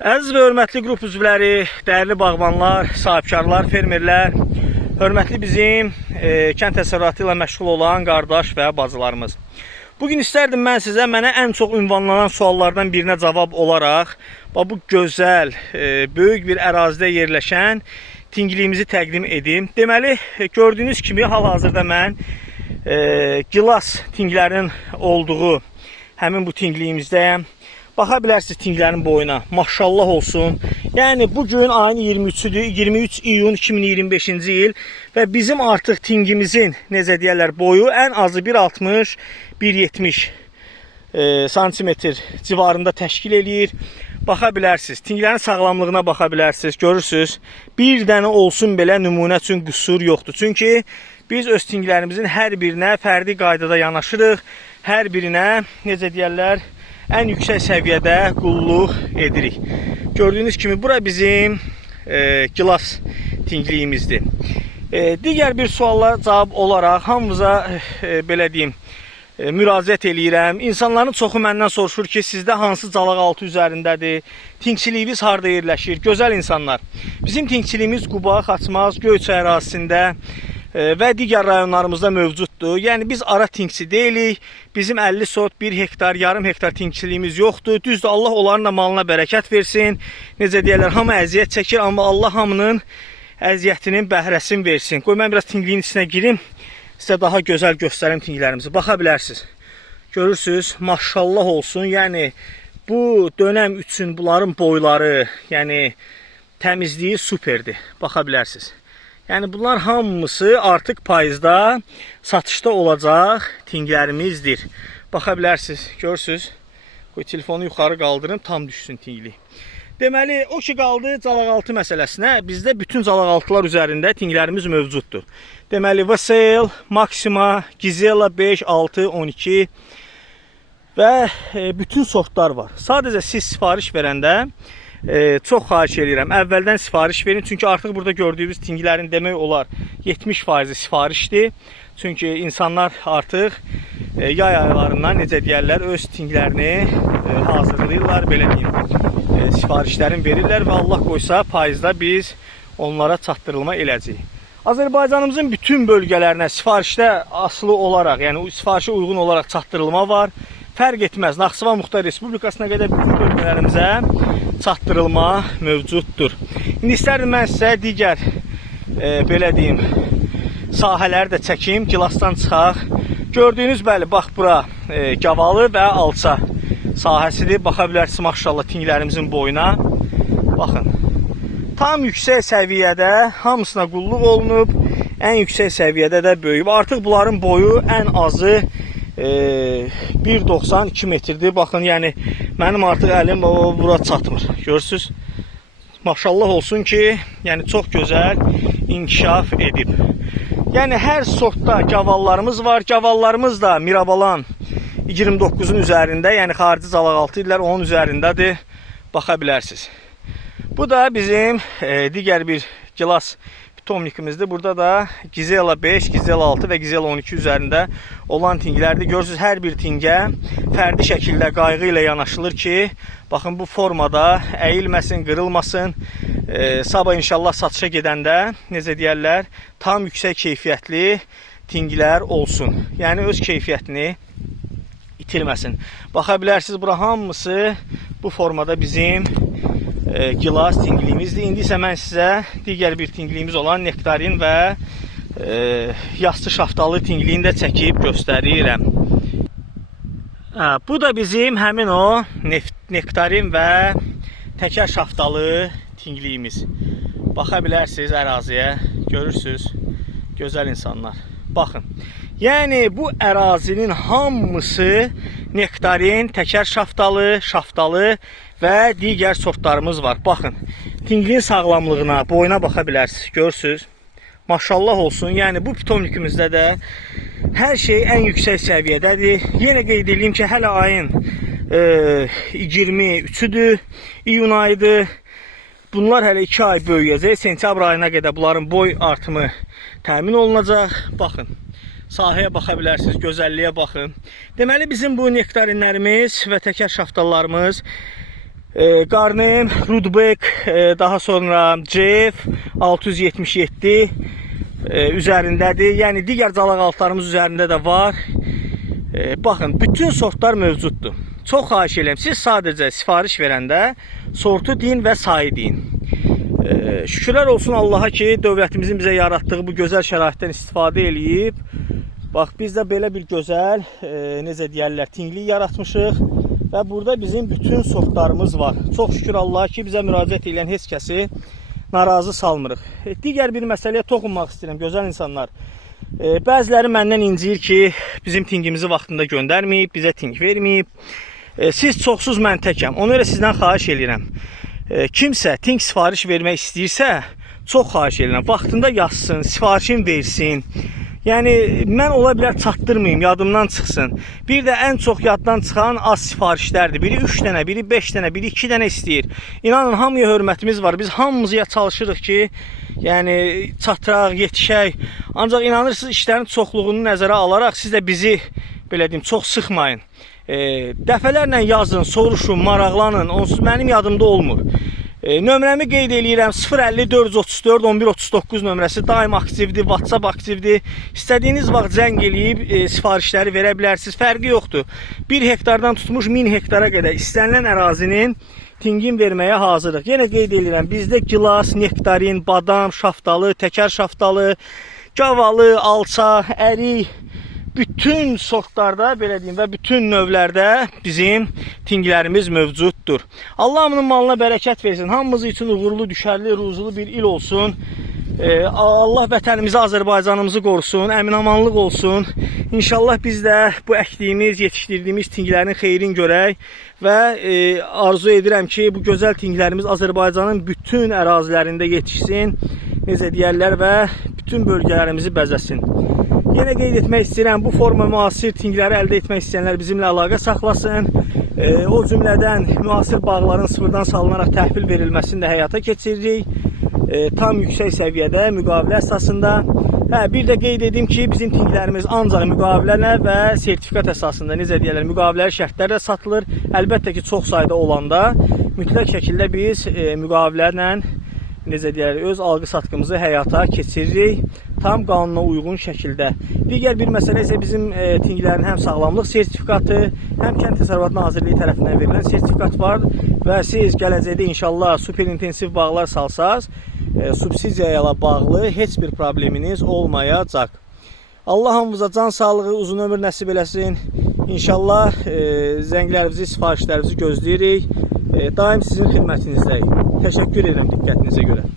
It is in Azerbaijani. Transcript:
Əziz və hörmətli qrup üzvləri, dəyərli bağbanlar, sahibkarlar, fermerlər, hörmətli bizim kənd təsərrüfatı ilə məşğul olan qardaş və bacılarımız. Bugün istərdim mən sizə mənə ən çox ünvanlanan suallardan birinə cavab olaraq bu gözəl, böyük bir ərazidə yerləşən tingliyimizi təqdim edim. Deməli, gördüyünüz kimi hal-hazırda mən gilas tinglərinin olduğu həmin bu tingliyimizdəyəm. Baxa bilərsiniz tinglərin boyuna. Maşallah olsun. Yəni bugün ayın 23-dür, 23 iyun 2025-ci il və bizim artıq tingimizin necə deyirlər boyu ən azı 1.60, 1.70 santimetr civarında təşkil eləyir. Baxa bilərsiniz. Tinglərin sağlamlığına baxa bilərsiniz. Görürsünüz. Bir dənə olsun belə nümunə üçün qüsur yoxdur. Çünki biz öz tinglərimizin hər birinə fərdi qaydada yanaşırıq. Hər birinə necə deyirlər ən yüksək səviyyədə qulluq edirik. Gördüyünüz kimi bura bizim gilas tingliyimizdir. Digər bir sualla cavab olaraq hamımıza belə deyim müraciət eləyirəm. İnsanların çoxu məndən soruşur ki, sizdə hansı calaqaltı üzərindədir? Tingçiliyiniz harda yerləşir? Gözəl insanlar. Bizim tingçiliyimiz Quba, Xaçmaz, Göyçay ərazisində və digər rayonlarımızda mövcuddur. Yəni biz ara tingçi deyilik. Bizim 50 sot, 1 hektar, yarım hektar tingçiliyimiz yoxdur. Düzdür, Allah onların da malına bərəkət versin. Necə deyirlər, hamı əziyyət çəkir, amma Allah hamının əziyyətinin bəhrəsini versin. Qoy mən biraz tingliyin içinə girim. Sizə daha gözəl göstərim tinglərimizi. Baxa bilərsiniz. Görürsünüz, maşallah olsun. Yəni bu dönəm üçün bunların boyları, yəni təmizliyi superdir. Baxa bilərsiniz. Yəni bunlar hamısı artıq payızda satışda olacaq tinglərimizdir. Baxa bilərsiniz, görürsünüz. Qoy telefonu yuxarı qaldırım, tam düşsün tingli. Deməli, o ki qaldı calaqaltı məsələsinə. Bizdə bütün calaqaltılar üzərində tinglərimiz mövcuddur. Deməli, VSL, Maxima, Gizella 5, 6, 12 və bütün sortlar var. Sadəcə siz sifariş verəndə çox xahiş edirəm. Əvvəldən sifariş verin. Çünki artıq burada gördüyünüz tinglərin demək olar 70% sifarişdir. Çünki insanlar artıq yay aylarından necə deyərlər öz tinglərini hazırlayırlar. Belə deyim, sifarişlərini verirlər və Allah qoysa payızda biz onlara çatdırılma eləcəyik. Azərbaycanımızın bütün bölgələrinə sifarişdə asılı olaraq, yəni sifarişə uyğun olaraq çatdırılma var. Fərq etməz. Naxçıvan Muxtar Respublikasına qədər bütün bölgələrimizə çatdırılma mövcuddur. İndi istərdim mən sizə digər belə deyim sahələri də çəkim, gilasdan çıxaq. Gördüyünüz bəli, bax bura Gavalı və Alça sahəsidir. Baxa bilərsiniz maşallah tinglərimizin boyuna. Baxın. Tam yüksək səviyyədə hamısına qulluq olunub, ən yüksək səviyyədə də böyüyüb. Artıq bunların boyu ən azı 1.92 metrdir. Baxın, yəni mənim artıq əlim bura çatmır. Görürsünüz? Maşallah olsun ki, yəni çox gözəl inkişaf edib. Yəni hər sortda gavallarımız var. Gavallarımız da Mirabalan 29-un üzərində, yəni xarici calaqaltı idilər, onun üzərindədir. Baxa bilərsiniz. Bu da bizim digər bir gilas tomnikimizdir. Burada da Gizella 5, Gizella 6 və Gizella 12 üzərində olan tinglərdir. Görürsünüz, hər bir tingə fərdi şəkildə qayğı ilə yanaşılır ki, baxın bu formada əyilməsin, qırılmasın. Sabah inşallah satışa gedəndə, necə deyərlər, tam yüksək keyfiyyətli tinglər olsun. Yəni öz keyfiyyətini itirməsin. Baxa bilərsiniz, bura hamısı bu formada bizim gilas tingliyimizdir. İndi isə mən sizə digər bir tingliyimiz olan nektarin və yastı şaftalı tingliyini də çəkib göstərirəm. Bu da bizim həmin o nektarin və təkər şaftalı tingliyimiz. Baxa bilərsiniz əraziyə, görürsünüz, gözəl insanlar. Baxın, yəni bu ərazinin hamısı nektarin, təkər şaftalı və digər sortlarımız var. Baxın, tingliyin sağlamlığına, boyuna baxa bilərsiniz. Görürsünüz. Maşallah olsun. Yəni bu pitomnikimizdə də hər şey ən yüksək səviyyədədir. Yenə qeyd edeyim ki, hələ ayın 23-üdür, iyun ayıdır. Bunlar hələ 2 ay böyüyəcək. Sentyabr ayına qədər bunların boy artımı təmin olunacaq. Baxın. Sahəyə baxa bilərsiniz, gözəlliyə baxın. Deməli bizim bu nektarinlərimiz və təkər şaftallarımız Qarnem, Rudbeck, daha sonra CF 677 üzərindədir. Yəni digər calaq altlarımız üzərində də var. Baxın, bütün sortlar mövcuddur. Çox xahiş edirəm, siz sadəcə sifariş verəndə sortu deyin və sayı deyin. Şükürlər olsun Allaha ki, dövlətimizin bizə yaratdığı bu gözəl şəraitdən istifadə eləyib. Bax, biz də belə bir gözəl, necə deyərlər, tinglik yaratmışıq. Və burada bizim bütün sortlarımız var. Çox şükür Allaha ki, bizə müraciət edən heç kəsi narazı salmırıq. Digər bir məsələyə toxunmaq istəyirəm, gözəl insanlar. Bəziləri məndən inciyir ki, bizim tingimizi vaxtında göndərməyib, bizə ting verməyib. Siz çoxsuz, mən təkəm. Ona görə sizdən xahiş edirəm. Kimsə ting sifariş vermək istəyirsə, çox xahiş edirəm. Vaxtında yazsın, sifarişini versin. Yəni, mən ola bilər çatdırmayayım, yadımdan çıxsın. Bir də ən çox yaddan çıxan az sifarişlərdir. Biri 3 dənə, biri 5 dənə, biri 2 dənə istəyir. İnanın, hamıya hörmətimiz var. Biz hamımızya çalışırıq ki, yəni çatdıraq, yetişək. Ancaq inanırsınız, işlərin çoxluğunu nəzərə alaraq siz də bizi, belə deyim, çox sıxmayın. Dəfələrlə yazın, soruşun, maraqlanın. Onsuz mənim yadımda olmur. Nömrəmi qeyd edirəm, 050 434 1139 nömrəsi daim aktivdir, WhatsApp aktivdir. İstədiyiniz vaxt zəng eləyib sifarişləri verə bilərsiniz. Fərqi yoxdur. 1 hektardan tutmuş 1000 hektara qədər istənilən ərazinin tingin verməyə hazırıq. Yenə qeyd edirəm, bizdə gilas, nektarin, badam, şaftalı, təkər şaftalı, gavalı, alça, ərik, bütün sortlarda, belə deyim, və bütün növlərdə bizim tinglərimiz mövcuddur. Allah hamının malına bərəkət versin. Hamımız üçün uğurlu, düşərli, ruzulu bir il olsun. Allah vətənimizi, Azərbaycanımızı qorusun, əmin-amanlıq olsun. İnşallah biz də bu əkdiyimiz, yetişdirdiyimiz tinglərin xeyrini görək və arzu edirəm ki, bu gözəl tinglərimiz Azərbaycanın bütün ərazilərində yetişsin, necə deyərlər, və bütün bölgələrimizi bəzəsin. Yenə qeyd etmək istəyirəm, bu forma müasir tingləri əldə etmək istəyənlər bizimlə əlaqə saxlasın. O cümlədən müasir bağların sıfırdan salınaraq təhvil verilməsini də həyata keçiririk. Tam yüksək səviyyədə, müqavilə əsasında. Bir də qeyd edim ki, bizim tinglərimiz ancaq müqavilələ və sertifikat əsasında, necə deyərlər, müqaviləli şərtlərlə satılır. Əlbəttə ki, çox sayda olanda mütləq şəkildə biz müqavilələ, necə deyərlər, öz alqı-satqımızı həyata keçiririk. Tam qanuna uyğun şəkildə. Digər bir məsələ isə bizim tinglərin həm sağlamlıq sertifikatı, həm Kənd Təsərrüfatı Nazirliyi tərəfindən verilən sertifikat var və siz gələcəkdə inşallah super intensiv bağlar salsaz, subsidiya ilə bağlı heç bir probleminiz olmayacaq. Allah hamımıza can sağlığı, uzun ömür nəsib eləsin. İnşallah zənglərinizi, sifarişlərinizi gözləyirik. Daim sizin xidmətinizdəyik. Təşəkkür edirəm diqqətinizə görə.